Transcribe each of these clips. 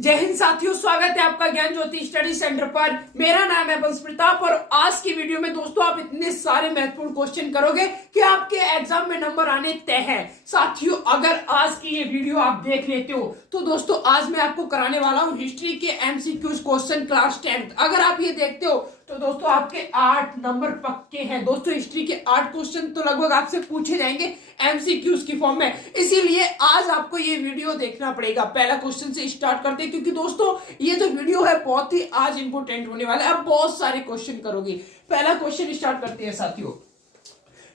जय हिंद साथियों, स्वागत है आपका ज्ञान ज्योति स्टडी सेंटर पर। मेरा नाम है बंस प्रताप और आज की वीडियो में दोस्तों आप इतने सारे महत्वपूर्ण क्वेश्चन करोगे कि आपके एग्जाम में नंबर आने तय है। साथियों, अगर आज की ये वीडियो आप देख लेते हो तो दोस्तों आज मैं आपको कराने वाला हूँ हिस्ट्री के एमसीक्यूज क्वेश्चन क्लास 10th। अगर आप ये देखते हो तो दोस्तों आपके 8 नंबर पक्के हैं। दोस्तों हिस्ट्री के 8 क्वेश्चन तो लगभग आपसे पूछे जाएंगे एमसीक्यूज की फॉर्म में, इसीलिए आज आपको ये वीडियो देखना पड़ेगा। पहला क्वेश्चन से स्टार्ट करते हैं क्योंकि दोस्तों ये जो वीडियो है बहुत ही आज इंपोर्टेंट होने वाला है। आप बहुत सारे क्वेश्चन करोगे। पहला क्वेश्चन स्टार्ट करते हैं साथियों।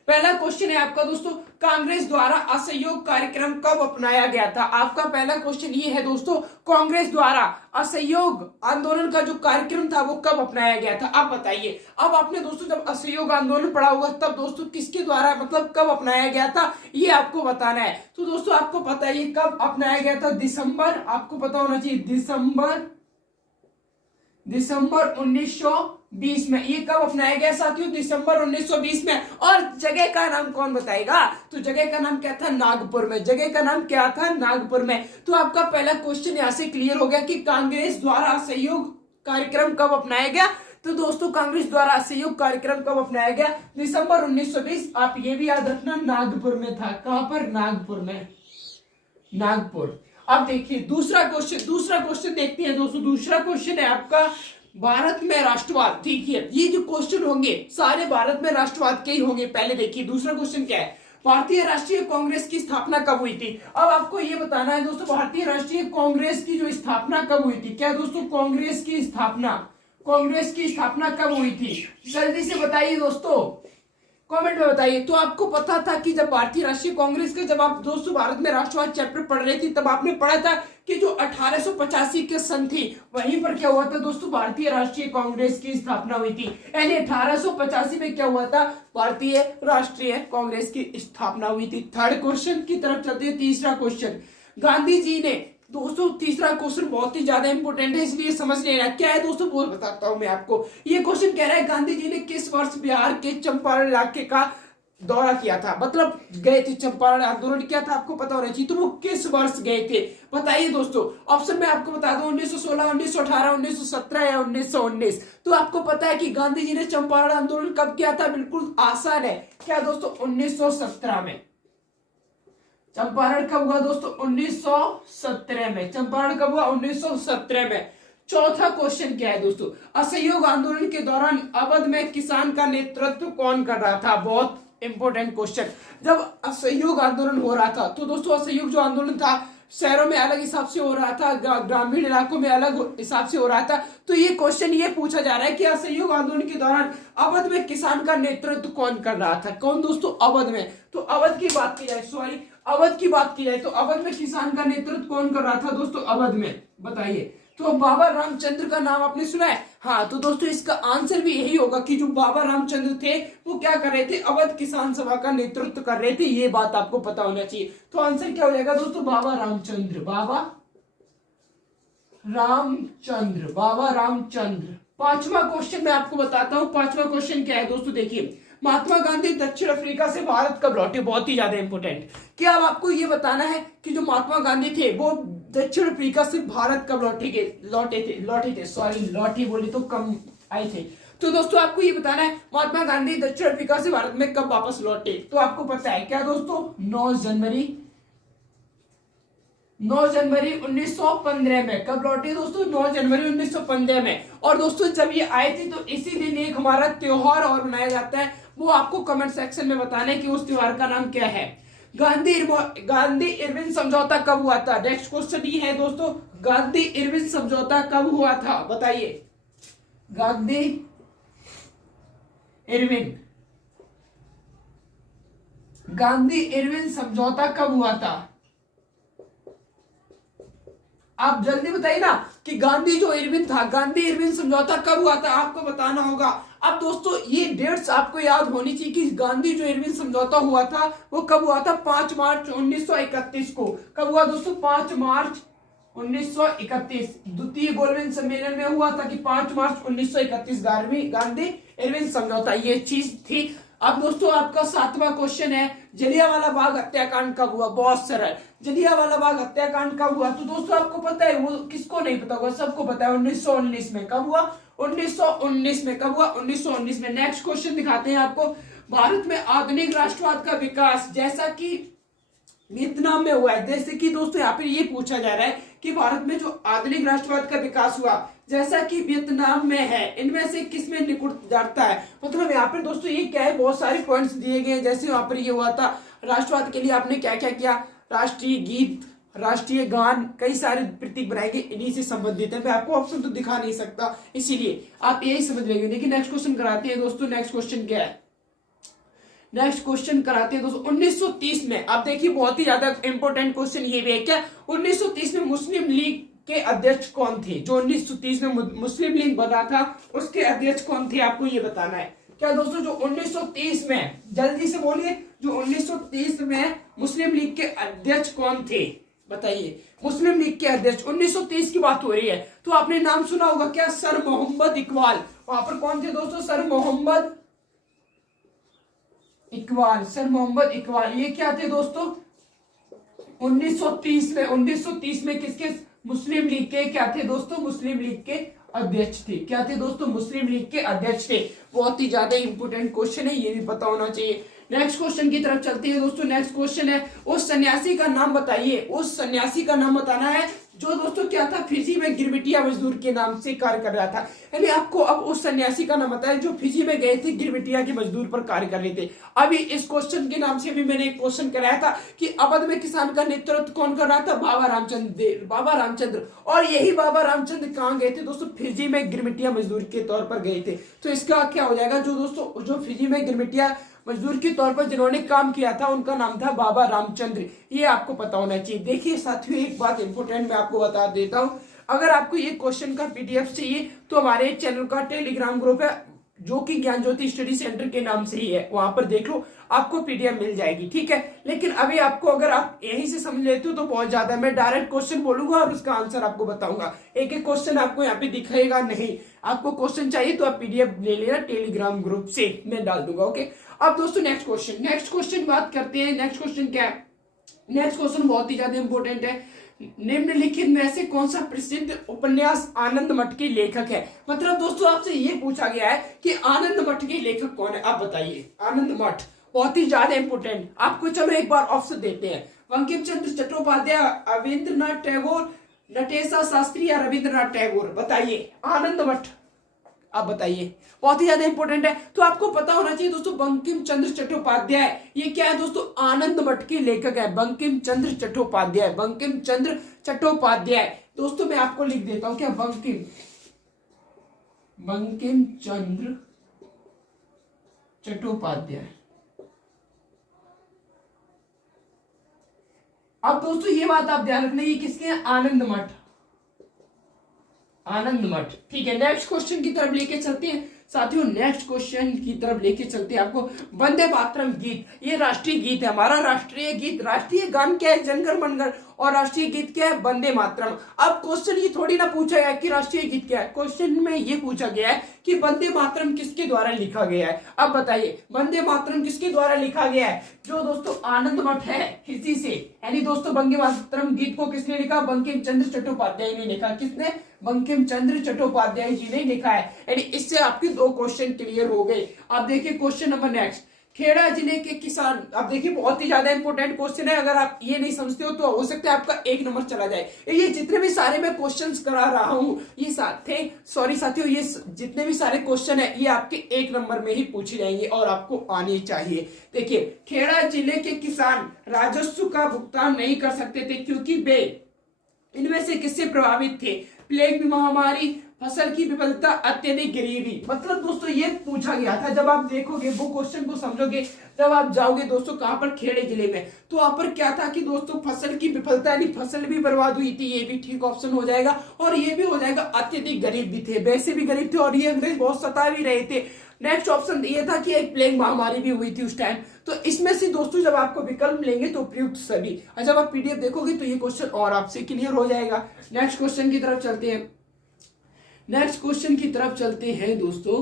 पहला क्वेश्चन है आपका दोस्तों, कांग्रेस द्वारा असहयोग कार्यक्रम कब अपनाया गया था? आपका पहला क्वेश्चन ये है दोस्तों, कांग्रेस द्वारा असहयोग आंदोलन का जो कार्यक्रम था वो कब अपनाया गया था? आप बताइए। अब आपने दोस्तों जब असहयोग आंदोलन पढ़ा होगा तब दोस्तों किसके द्वारा मतलब कब अपनाया गया था ये आपको बताना है। तो दोस्तों आपको पता है ये कब अपनाया गया था? दिसंबर, आपको पता होना चाहिए, दिसंबर 1920 में। ये कब अपनाया गया साथियों? दिसंबर 1920 में। और जगह का नाम कौन बताएगा? तो जगह का नाम क्या था? नागपुर में। जगह का नाम क्या था? नागपुर में। तो आपका पहला क्वेश्चन यहां से क्लियर हो गया कि कांग्रेस द्वारा असहयोग कार्यक्रम कब अपनाया गया। तो दोस्तों कांग्रेस द्वारा असहयोग कार्यक्रम कब अपनाया गया? दिसंबर 1920। आप ये भी याद रखना, नागपुर में था। कहां पर? नागपुर में, नागपुर। अब देखिए दूसरा क्वेश्चन देखते हैं दोस्तों। दूसरा क्वेश्चन है आपका, भारत में राष्ट्रवाद। ठीक है, ये जो क्वेश्चन होंगे सारे भारत में राष्ट्रवाद के ही होंगे। पहले देखिए दूसरा क्वेश्चन क्या है, भारतीय राष्ट्रीय कांग्रेस की स्थापना कब हुई थी? अब आपको ये बताना है दोस्तों भारतीय राष्ट्रीय कांग्रेस की जो स्थापना कब हुई थी। क्या दोस्तों कांग्रेस की स्थापना कब हुई थी? जल्दी से बताइए दोस्तों, कमेंट में बताइए। तो आपको पता था कि जब भारतीय राष्ट्रीय कांग्रेस के जब आप दोस्तों भारत में राष्ट्रवाद चैप्टर पढ़ रहे थे तब आपने पढ़ा था कि जो 1885 के सन थी वहीं पर क्या हुआ था दोस्तों, भारतीय राष्ट्रीय कांग्रेस की स्थापना हुई थी। यानी 1885 में क्या हुआ था, भारतीय राष्ट्रीय कांग्रेस की स्थापना हुई थी। थर्ड क्वेश्चन की तरफ चलते हैं। तीसरा क्वेश्चन, गांधी जी ने दोस्तों, तीसरा क्वेश्चन बहुत ही ज्यादा इंपोर्टेंट है इसलिए समझ लेना। क्या है दोस्तों वो बताता हूं मैं आपको। ये क्वेश्चन कह रहा है गांधी जी ने किस वर्ष बिहार के चंपारण इलाके का दौरा किया था, मतलब गए थे चंपारण आंदोलन किया था, आपको पता होना चाहिए। तो वो किस वर्ष गए थे बताइए दोस्तों। ऑप्शन में आपको बता दूं 1916, 1918, 1917 या 1919। तो आपको पता है कि गांधी जी ने चंपारण आंदोलन कब किया था? बिल्कुल आसान है। क्या दोस्तों? 1917 में। चंपारण कब हुआ दोस्तों? 1917 में। चंपारण कब हुआ? 1917 में। चौथा क्वेश्चन क्या है दोस्तों, असहयोग आंदोलन के दौरान अवध में किसान का नेतृत्व कौन कर रहा था? बहुत इंपोर्टेंट क्वेश्चन। जब असहयोग आंदोलन हो रहा था तो दोस्तों असहयोग जो आंदोलन था शहरों में अलग हिसाब से हो रहा था, ग्रामीण इलाकों में अलग हिसाब से हो रहा था। तो ये क्वेश्चन ये पूछा जा रहा है कि असहयोग आंदोलन के दौरान अवध में किसान का नेतृत्व कौन कर रहा था? कौन दोस्तों? अवध में। तो अवध की बात की जाए तो अवध में किसान का नेतृत्व कौन कर रहा था दोस्तों अवध में? बताइए। तो बाबा रामचंद्र का नाम आपने सुना है? हाँ, तो दोस्तों इसका आंसर भी यही होगा कि जो बाबा रामचंद्र थे वो क्या कर रहे थे? अवध किसान सभा का नेतृत्व कर रहे थे। ये बात आपको पता होना चाहिए। तो आंसर क्या हो जाएगा दोस्तों? बाबा रामचंद्र। पांचवा क्वेश्चन मैं आपको बताता हूं। पांचवा क्वेश्चन क्या है दोस्तों, देखिए, महात्मा गांधी दक्षिण अफ्रीका से भारत कब लौटे? बहुत ही ज्यादा इंपोर्टेंट। क्या अब आपको ये बताना है कि जो महात्मा गांधी थे वो दक्षिण अफ्रीका से भारत कब लौटे बोले तो कम आए थे। तो दोस्तों आपको ये बताना है महात्मा गांधी दक्षिण अफ्रीका से भारत में कब वापस लौटे। तो आपको पता है क्या दोस्तों? 9 जनवरी 1915 में। कब लौटे दोस्तों? 9 जनवरी 1915 में। और दोस्तों जब ये आए थे तो इसी दिन एक हमारा त्योहार और मनाया जाता है, वो आपको कमेंट सेक्शन में बताना है कि उस त्योहार का नाम क्या है। गांधी इरविन समझौता कब हुआ था? नेक्स्ट क्वेश्चन ये है दोस्तों, गांधी इरविन समझौता कब हुआ था? बताइए। गांधी इरविन समझौता कब हुआ था? आप जल्दी बताइए ना कि गांधी जो इरविन था, गांधी इरविन समझौता कब हुआ था? आपको बताना होगा। अब दोस्तों ये डेट्स आपको याद होनी चाहिए कि गांधी जो इरविन समझौता हुआ था वो कब हुआ था? 5 मार्च 1931 को। कब हुआ दोस्तों? 5 मार्च 1931 द्वितीय गोलमेज सम्मेलन में हुआ था कि 5 मार्च 1931 गांधी इरविन समझौता, ये चीज थी। अब दोस्तों आपका 7वां क्वेश्चन है, जलियांवाला बाग हत्याकांड कब हुआ? बहुत सरल, जलियांवाला बाग हत्याकांड कब हुआ? तो दोस्तों आपको पता है, वो किसको नहीं पता होगा, सबको पता है, 1919 में। कब हुआ? 1919 में। कब हुआ? 1919 में। नेक्स्ट क्वेश्चन दिखाते हैं आपको, भारत में आधुनिक राष्ट्रवाद का विकास जैसा कि वियतनाम में हुआ है। जैसे कि दोस्तों यहाँ पे ये पूछा जा रहा है कि भारत में जो आधुनिक राष्ट्रवाद का विकास हुआ जैसा कि वियतनाम में है, इनमें से किस में निकट जाता है? मतलब यहाँ पे दोस्तों ये क्या है, बहुत सारे पॉइंट्स दिए गए हैं। जैसे वहां पर ये हुआ था, राष्ट्रवाद के लिए आपने क्या क्या किया, राष्ट्रीय गीत, राष्ट्रीय गान, कई सारे प्रतीक बनाएंगे, इन्हीं से संबंधित है। मैं आपको ऑप्शन तो दिखा नहीं सकता, इसीलिए आप यही समझ लेंगे। देखिए नेक्स्ट क्वेश्चन कराते हैं दोस्तों। नेक्स्ट क्वेश्चन क्या है? नेक्स्ट क्वेश्चन कराते हैं दोस्तों 1930 में। आप देखिए बहुत ही ज्यादा इंपॉर्टेंट क्वेश्चन ये भी है क्या, 1930 में मुस्लिम लीग के अध्यक्ष कौन थे? जो 1930 में मुस्लिम लीग बना था उसके अध्यक्ष कौन थे, आपको ये बताना है। क्या दोस्तों जो 1930 में, जल्दी से बोलिए, जो 1930 में मुस्लिम लीग के अध्यक्ष कौन थे? बताइए, मुस्लिम लीग के अध्यक्ष 1930 की बात हो रही है, तो आपने नाम सुना होगा क्या, सर मोहम्मद इकबाल। वहां पर कौन थे दोस्तों? सर मोहम्मद इकबाल। सर मोहम्मद इकबाल ये क्या थे दोस्तों? 1930 में। 1930 में किसके? मुस्लिम लीग के क्या थे दोस्तों? मुस्लिम लीग के अध्यक्ष थे। क्या थे दोस्तों? मुस्लिम लीग के अध्यक्ष थे। बहुत ही ज्यादा इंपोर्टेंट क्वेश्चन है, ये भी पता होना चाहिए। नेक्स्ट क्वेश्चन की तरफ चलते हैं दोस्तों। नेक्स्ट क्वेश्चन है, उस सन्यासी का नाम बताइए। उस सन्यासी का नाम बताना है जो दोस्तों क्या था, फिजी में गिरमिटिया मजदूर के नाम से कार्य कर रहा था। यानी आपको अब उस सन्यासी का नाम बताया जो फिजी में गए थे, गिरमिटिया के मजदूर पर कार्य कर रहे थे। अभी इस क्वेश्चन के नाम से भी मैंने एक क्वेश्चन कराया था कि अवध में किसान का नेतृत्व कौन कर रहा था? बाबा रामचंद्र। बाबा रामचंद्र। और यही बाबा रामचंद्र कहाँ गए थे दोस्तों? फिजी में गिरमिटिया मजदूर के तौर पर गए थे। तो इसका क्या हो जाएगा, जो दोस्तों जो फिजी में गिरमिटिया मजदूर के तौर पर जिन्होंने काम किया था उनका नाम था बाबा रामचंद्र। ये आपको पता होना चाहिए। देखिए साथियों, एक बात इंपॉर्टेंट मैं आपको बता देता हूं, अगर आपको ये क्वेश्चन का पीडीएफ चाहिए तो हमारे चैनल का टेलीग्राम ग्रुप है जो कि ज्ञान ज्योति स्टडी सेंटर के नाम से ही है, वहां पर देख लो, आपको पीडीएफ मिल जाएगी। ठीक है, लेकिन अभी आपको अगर आप यहीं से समझ लेते हो तो बहुत ज्यादा, मैं डायरेक्ट क्वेश्चन बोलूंगा और उसका आंसर आपको बताऊंगा। एक एक क्वेश्चन आपको यहाँ पे दिखेगा नहीं। आपको क्वेश्चन चाहिए तो आप पीडीएफ ले लेना टेलीग्राम ग्रुप से, मैं डाल दूंगा। ओके, अब दोस्तों नेक्स्ट क्वेश्चन। नेक्स्ट क्वेश्चन बात करते हैं। नेक्स्ट क्वेश्चन क्या है? नेक्स्ट क्वेश्चन बहुत ही ज्यादा इंपॉर्टेंट है। निम्नलिखित में से कौन सा प्रसिद्ध उपन्यास आनंद मठ के लेखक है? मतलब दोस्तों आपसे ये पूछा गया है कि आनंद मठ के लेखक कौन है, आप बताइए। आनंद मठ बहुत ही ज्यादा इंपॉर्टेंट, आपको चलो एक बार ऑप्शन देते हैं। बंकिम चंद्र चट्टोपाध्याय, रविंद्रनाथ टैगोर, नटेशा शास्त्री या रविंद्रनाथ टैगोर? बताइए, आनंद मठ आप बताइए, बहुत ही ज्यादा इंपॉर्टेंट है। तो आपको पता होना चाहिए दोस्तों, बंकिम चंद्र चट्टोपाध्याय ये क्या है दोस्तों? आनंद मठ के लेखक है, बंकिम चंद्र चट्टोपाध्याय। बंकिम चंद्र चट्टोपाध्याय दोस्तों मैं आपको लिख देता हूं क्या, बंकिम चंद्र चट्टोपाध्याय। अब दोस्तों ये बात आप ध्यान रखना, ये किसके हैं? आनंद मठ। आनंद मठ। ठीक है, नेक्स्ट क्वेश्चन की तरफ लेके चलते हैं साथियों। नेक्स्ट क्वेश्चन की तरफ लेके चलते हैं आपको। वंदे मातरम गीत, ये राष्ट्रीय गीत है हमारा, राष्ट्रीय गीत। राष्ट्रीय गान क्या है? जनगण मनगण। और राष्ट्रीय गीत क्या है? वंदे मातरम। अब क्वेश्चन ये थोड़ी ना पूछा गया कि राष्ट्रीय गीत क्या है, क्वेश्चन में ये पूछा गया है कि वंदे मातरम किसके द्वारा लिखा गया है। अब बताइए, वंदे मातरम किसके द्वारा लिखा गया है? जो दोस्तों आनंद मठ है इसी से, यानी दोस्तों वंदे मातरम गीत को किसने लिखा? बंकिम चंद्र चट्टोपाध्याय ने लिखा। किसने? बंकिम चंद्र चट्टोपाध्याय जी ने लिखा है। यानी इससे आपके दो क्वेश्चन क्लियर हो गए। आप देखिए क्वेश्चन नंबर नेक्स्ट, खेड़ा जिले के किसान। आप देखिए बहुत ही ज्यादा इंपॉर्टेंट क्वेश्चन है, अगर आप ये नहीं समझते हो तो हो सकता है आपका 1 नंबर चला जाए। ये जितने भी सारे मैं क्वेश्चंस करा रहा हूं, ये सॉरी साथियों, ये जितने भी सारे क्वेश्चन है ये आपके 1 नंबर में ही पूछे जाएंगे और आपको आने चाहिए। देखिए, खेड़ा जिले के किसान राजस्व का भुगतान नहीं कर सकते थे क्योंकि वे इनमें से किससे प्रभावित थे? प्लेग महामारी, फसल की विफलता, अत्यधिक गरीबी। मतलब दोस्तों ये पूछा गया था। जब आप देखोगे वो क्वेश्चन को समझोगे, जब आप जाओगे दोस्तों कहां पर? खेड़े जिले में, तो वहां पर क्या था कि दोस्तों फसल की विफलता, यानी फसल भी बर्बाद हुई थी, ये भी ठीक ऑप्शन हो जाएगा। और ये भी हो जाएगा, अत्यधिक गरीब भी थे, वैसे भी गरीब थे और ये अंग्रेज बहुत सता भी रहे थे। नेक्स्ट ऑप्शन ये था कि एक प्लेग महामारी भी हुई थी उस टाइम। तो इसमें से दोस्तों जब आपको विकल्प मिलेंगे तो प्रयुक्त सभी, और जब आप पीडीएफ देखोगे तो ये क्वेश्चन और आपसे क्लियर हो जाएगा। नेक्स्ट क्वेश्चन की तरफ चलते हैं। नेक्स्ट क्वेश्चन की तरफ चलते हैं दोस्तों।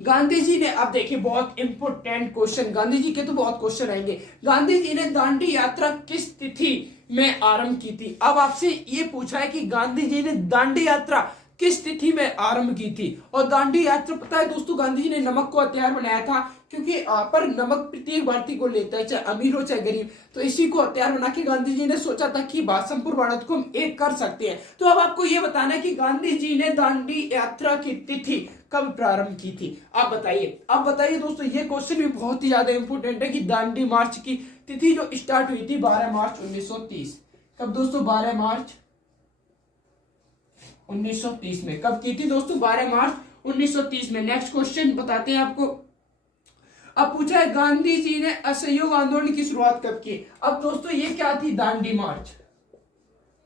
गांधी जी ने, अब देखिए बहुत इंपोर्टेंट क्वेश्चन, गांधी जी के तो बहुत क्वेश्चन आएंगे। गांधी जी ने दांडी यात्रा किस तिथि में आरंभ की थी? अब आपसे ये पूछा है कि गांधी जी ने दांडी यात्रा किस तिथि में आरंभ की थी। और दांडी यात्रा पता है दोस्तों, गांधी जी ने नमक को हथियार बनाया था, क्योंकि पर नमक प्रत्येक भारतीय को लेता है, चाहे अमीर हो चाहे गरीब, तो इसी को हथियार बना के गांधी जी ने सोचा था कि संपूर्ण भारत को हम एक कर सकते हैं। तो अब आपको यह बताना है कि गांधी जी ने दांडी यात्रा की तिथि कब प्रारंभ की थी? आप बताइए। अब बताइए दोस्तों, ये क्वेश्चन भी बहुत ही ज्यादा इंपोर्टेंट है कि दांडी मार्च की तिथि जो स्टार्ट हुई थी 12 मार्च 1930। कब दोस्तों? 12 मार्च 1930 में। कब की थी दोस्तों? 12 मार्च 1930 में। नेक्स्ट क्वेश्चन बताते हैं आपको। अब पूछा है गांधी जी ने असहयोग आंदोलन की शुरुआत कब की? अब दोस्तों ये क्या थी? दांडी मार्च,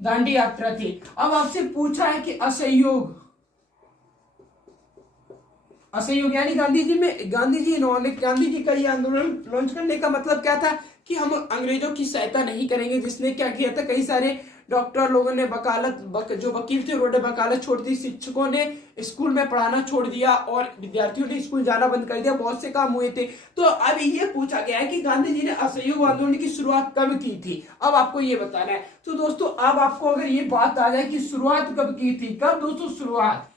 दांडी यात्रा थी। अब आपसे पूछा है कि असहयोग, असहयोग यानी गांधी जी का ये आंदोलन लॉन्च करने का मतलब क्या था कि हम अंग्रेजों की सहायता नहीं करेंगे, जिसने क्या किया था, कई सारे डॉक्टर लोगों ने जो वकील थे उन्होंने वकालत छोड़ दी, शिक्षकों ने स्कूल में पढ़ाना छोड़ दिया और विद्यार्थियों ने स्कूल जाना बंद कर दिया, बहुत से काम हुए थे। तो अब ये पूछा गया है कि गांधी जी ने असहयोग आंदोलन की शुरुआत कब की थी? अब आपको ये बताना है। तो दोस्तों अब आपको अगर ये बात आ जाए कि शुरुआत कब की थी, कब दोस्तों शुरुआत,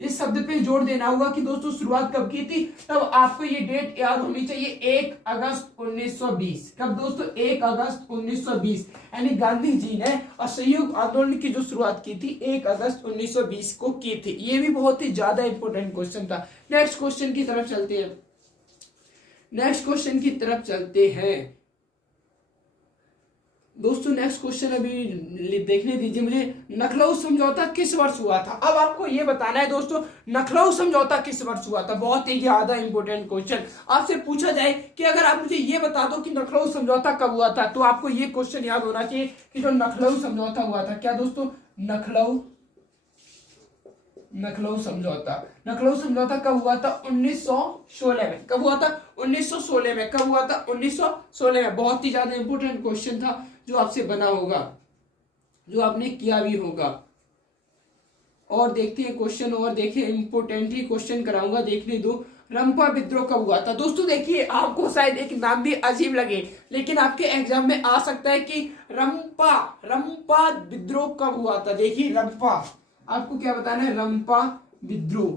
इस शब्द पे जोर देना होगा कि दोस्तों शुरुआत कब की थी, तब आपको ये डेट याद होनी चाहिए, 1 अगस्त 1920। कब दोस्तों? 1 अगस्त 1920, यानी गांधी जी ने असहयोग आंदोलन की जो शुरुआत की थी 1 अगस्त 1920 को की थी। ये भी बहुत ही ज्यादा इंपॉर्टेंट क्वेश्चन था। नेक्स्ट क्वेश्चन की तरफ चलते हैं। नेक्स्ट क्वेश्चन की तरफ चलते हैं दोस्तों। नेक्स्ट क्वेश्चन अभी देखने दीजिए मुझे। लखनऊ समझौता किस वर्ष हुआ था? अब आपको यह बताना है दोस्तों, लखनऊ समझौता किस वर्ष हुआ था। बहुत ही ज्यादा इंपॉर्टेंट क्वेश्चन। आपसे पूछा जाए कि अगर आप मुझे ये बता दो कि लखनऊ समझौता कब हुआ था, तो आपको ये क्वेश्चन याद होना चाहिए कि जो लखनऊ समझौता हुआ था, क्या दोस्तों? लखनऊ समझौता, लखनऊ समझौता कब हुआ था? 1916 में। कब हुआ था? 1916 में। कब हुआ था? 1916 में। बहुत ही ज्यादा इंपॉर्टेंट क्वेश्चन था जो आपसे बना होगा, जो आपने किया भी होगा। और देखते हैं क्वेश्चन, और देखिए इंपॉर्टेंट ही क्वेश्चन कराऊंगा, देखने दो। रंपा विद्रोह कब हुआ था? दोस्तों देखिए, आपको शायद एक नाम भी अजीब लगे, लेकिन आपके एग्जाम में आ सकता है कि रंपा विद्रोह कब हुआ था। देखिए रंपा, आपको क्या बताना है? रंपा विद्रोह।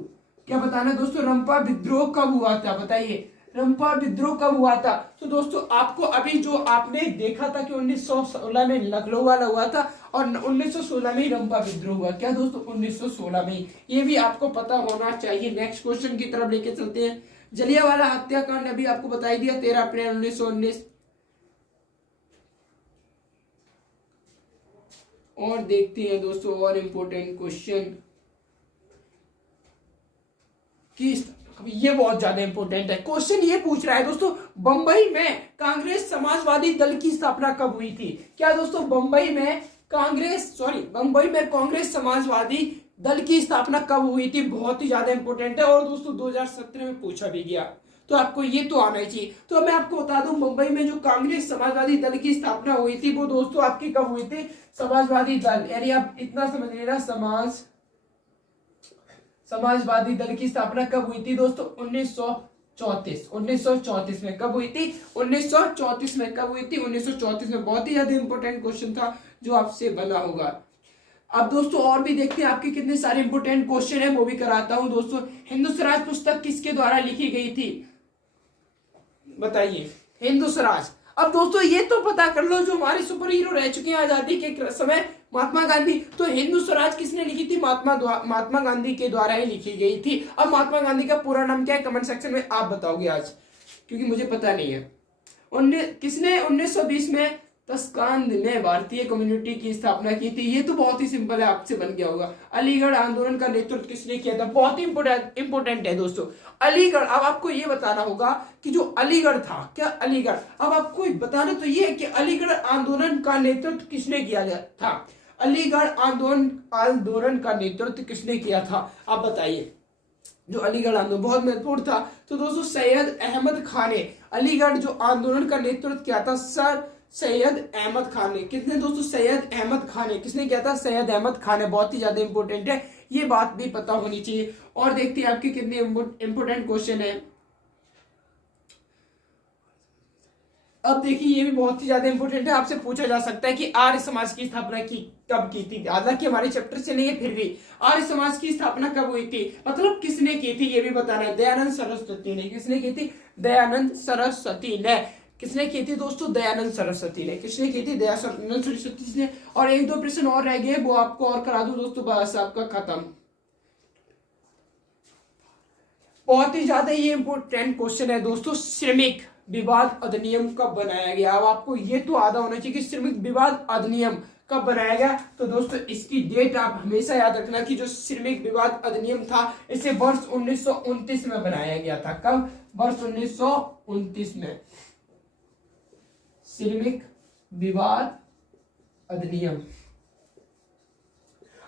क्या बताना है दोस्तों? रंपा विद्रोह कब हुआ था? बताइए, रंपा विद्रोह कब हुआ था? तो दोस्तों आपको अभी जो आपने देखा था कि 1916 में लखनऊ वाला हुआ था और 1916 में ही रंपा विद्रोह हुआ। क्या दोस्तों? 1916 में। ये भी आपको पता होना चाहिए। नेक्स्ट क्वेश्चन की तरफ लेके चलते हैं। जलियांवाला हत्याकांड अभी आपको बताई दिया, 13 अप्रैल 1919। और देखते हैं दोस्तों और इंपॉर्टेंट क्वेश्चन कि ये बहुत ज्यादा इंपॉर्टेंट है क्वेश्चन। ये पूछ रहा है दोस्तों, बंबई में कांग्रेस समाजवादी दल की स्थापना कब हुई थी? क्या दोस्तों? बंबई में कांग्रेस समाजवादी दल की स्थापना कब हुई थी? बहुत ही ज्यादा इंपॉर्टेंट है, और दोस्तों 2017 में पूछा भी गया, तो आपको ये तो आना ही चाहिए। तो मैं आपको बता दूं, मुंबई में जो कांग्रेस समाजवादी दल की स्थापना हुई थी वो दोस्तों आपकी कब हुई थी? समाजवादी दल, यानी आप इतना समझ लेना, समाजवादी दल की स्थापना कब हुई थी दोस्तों? 1934 में। कब हुई थी? 1934 में। कब हुई थी? 1934 में। बहुत ही ज्यादा इंपॉर्टेंट क्वेश्चन था जो आपसे बना होगा। अब दोस्तों और भी देखते हैं आपके कितने सारे इंपॉर्टेंट क्वेश्चन है, वो भी कराता हूं दोस्तों। हिंदू स्वराज पुस्तक किसके द्वारा लिखी गई थी? बताइए, हिंदू स्वराज। अब दोस्तों ये तो पता कर लो, जो हमारे सुपर हीरो रह चुके हैं आजादी के समय, महात्मा गांधी। तो हिंदू स्वराज किसने लिखी थी? महात्मा गांधी के द्वारा ही लिखी गई थी। अब महात्मा गांधी का पूरा नाम क्या है? कमेंट सेक्शन में आप बताओगे आज, क्योंकि मुझे पता नहीं है। किसने 1920 में तस्कांद ने भारतीय कम्युनिटी की स्थापना की थी? ये तो बहुत ही सिंपल है, आपसे बन गया होगा। अलीगढ़ आंदोलन का नेतृत्व किसने किया था? बहुत ही इंपोर्टेंट है दोस्तों, अलीगढ़। अब आपको ये बताना होगा कि जो अलीगढ़ था, क्या अलीगढ़, अब आपको बताना तो ये है कि अलीगढ़ आंदोलन का नेतृत्व किसने किया था? अलीगढ़ आंदोलन का नेतृत्व किसने किया था? आप बताइए। जो अलीगढ़ आंदोलन बहुत महत्वपूर्ण था, तो दोस्तों सैयद अहमद खान ने अलीगढ़ जो आंदोलन का नेतृत्व किया था। सर सैयद अहमद खान ने। किसने दोस्तों? सैयद अहमद खान ने। किसने किया था? सैयद अहमद खान ने। बहुत ही ज्यादा इंपॉर्टेंट है, ये बात भी पता होनी चाहिए। और देखते हैं आपके कितने इंपॉर्टेंट क्वेश्चन है। अब देखिए ये भी बहुत ही ज्यादा इंपॉर्टेंट है, आपसे पूछा जा सकता है कि आर्य समाज की स्थापना कब की थी। हालांकि हमारे चैप्टर से नहीं है, फिर भी आर्य समाज की स्थापना कब हुई थी, मतलब किसने की थी, ये भी बताना है। दयानंद सरस्वती ने। किसने की थी? दयानंद सरस्वती ने। किसने की थी दोस्तों? दयानंद सरस्वती ने। किसने की थी? दयानंद सरस्वती ने। और एक दो प्रश्न और रह गए, वो आपको और करा दूं दोस्तों, बस आपका खत्म। बहुत ही ज्यादा ये इंपॉर्टेंट क्वेश्चन है दोस्तों, श्रमिक विवाद अधिनियम कब बनाया गया। अब आपको ये तो आधा होना चाहिए कि श्रमिक विवाद अधिनियम कब बनाया गया। तो दोस्तों इसकी डेट आप हमेशा याद रखना कि जो श्रमिक विवाद अधिनियम था इसे वर्ष 1929 में बनाया गया था। कब? वर्ष 1929 में श्रमिक विवाद अधिनियम।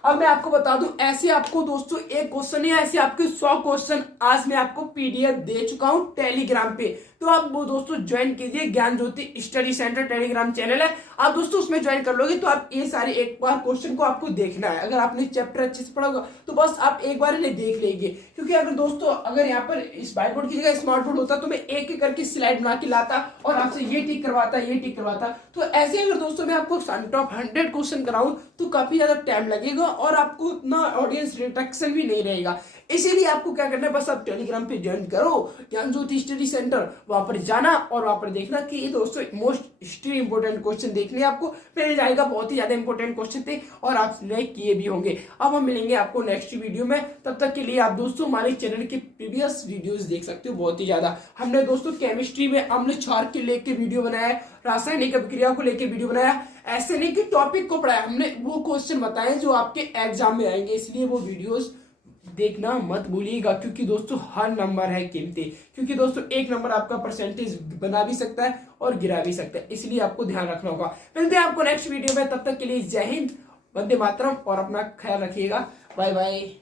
अब मैं आपको बता दूं, ऐसे आपको दोस्तों एक क्वेश्चन है, ऐसे आपके 100 क्वेश्चन आज मैं आपको पीडीएफ दे चुका हूं टेलीग्राम पे। तो आप वो दोस्तों ज्वाइन कीजिए, ज्ञान ज्योति स्टडी सेंटर टेलीग्राम चैनल है। आप दोस्तों उसमें ज्वाइन कर लोगे तो आप ये सारे एक बार क्वेश्चन को आपको देखना है। अगर आपने चैप्टर अच्छे से पढ़ा होगा तो बस आप एक बार इन्हें देख लेंगे। क्योंकि अगर दोस्तों अगर यहाँ पर इस व्हाइट बोर्ड की जगह स्मार्ट बोर्ड होता तो मैं एक एक करके स्लाइड बना के लाता और आपसे ये टिक करवाता, ये टिक करवाता। तो ऐसे अगर दोस्तों मैं आपको टॉप 100 क्वेश्चन कराऊं तो काफी ज्यादा टाइम लगेगा और आपको उतना ऑडियंस रिटेक्शन भी नहीं रहेगा। इसीलिए आपको क्या करना है, बस आप टेलीग्राम पे ज्वाइन करो, ज्ञान ज्योति स्टडी सेंटर, वहां पर जाना और वहां पर देखना कि ये दोस्तों मोस्ट हिस्ट्री इंपोर्टेंट क्वेश्चन देखने आपको मिल जाएगा। बहुत ही ज्यादा इंपोर्टेंट क्वेश्चन थे और आप लाइक किए भी होंगे। अब हम मिलेंगे आपको नेक्स्ट वीडियो में, तब तक के लिए आप दोस्तों हमारे चैनल के प्रीवियस वीडियोस देख सकते हो। बहुत ही ज्यादा हमने दोस्तों केमिस्ट्री में अम्ल क्षार के लेके वीडियो बनाया है, रासायनिक अभिक्रिया को लेके वीडियो बनाया। ऐसे नहीं कि टॉपिक को पढ़ाया, हमने वो क्वेश्चन बताए जो आपके एग्जाम में आएंगे, इसलिए वो वीडियोस देखना मत भूलिएगा। क्योंकि दोस्तों हर नंबर है कीमती, क्योंकि दोस्तों एक नंबर आपका परसेंटेज बना भी सकता है और गिरा भी सकता है, इसलिए आपको ध्यान रखना होगा। मिलते हैं आपको नेक्स्ट वीडियो में, तब तक के लिए जय हिंद, वंदे मातरम और अपना ख्याल रखिएगा। Bye bye.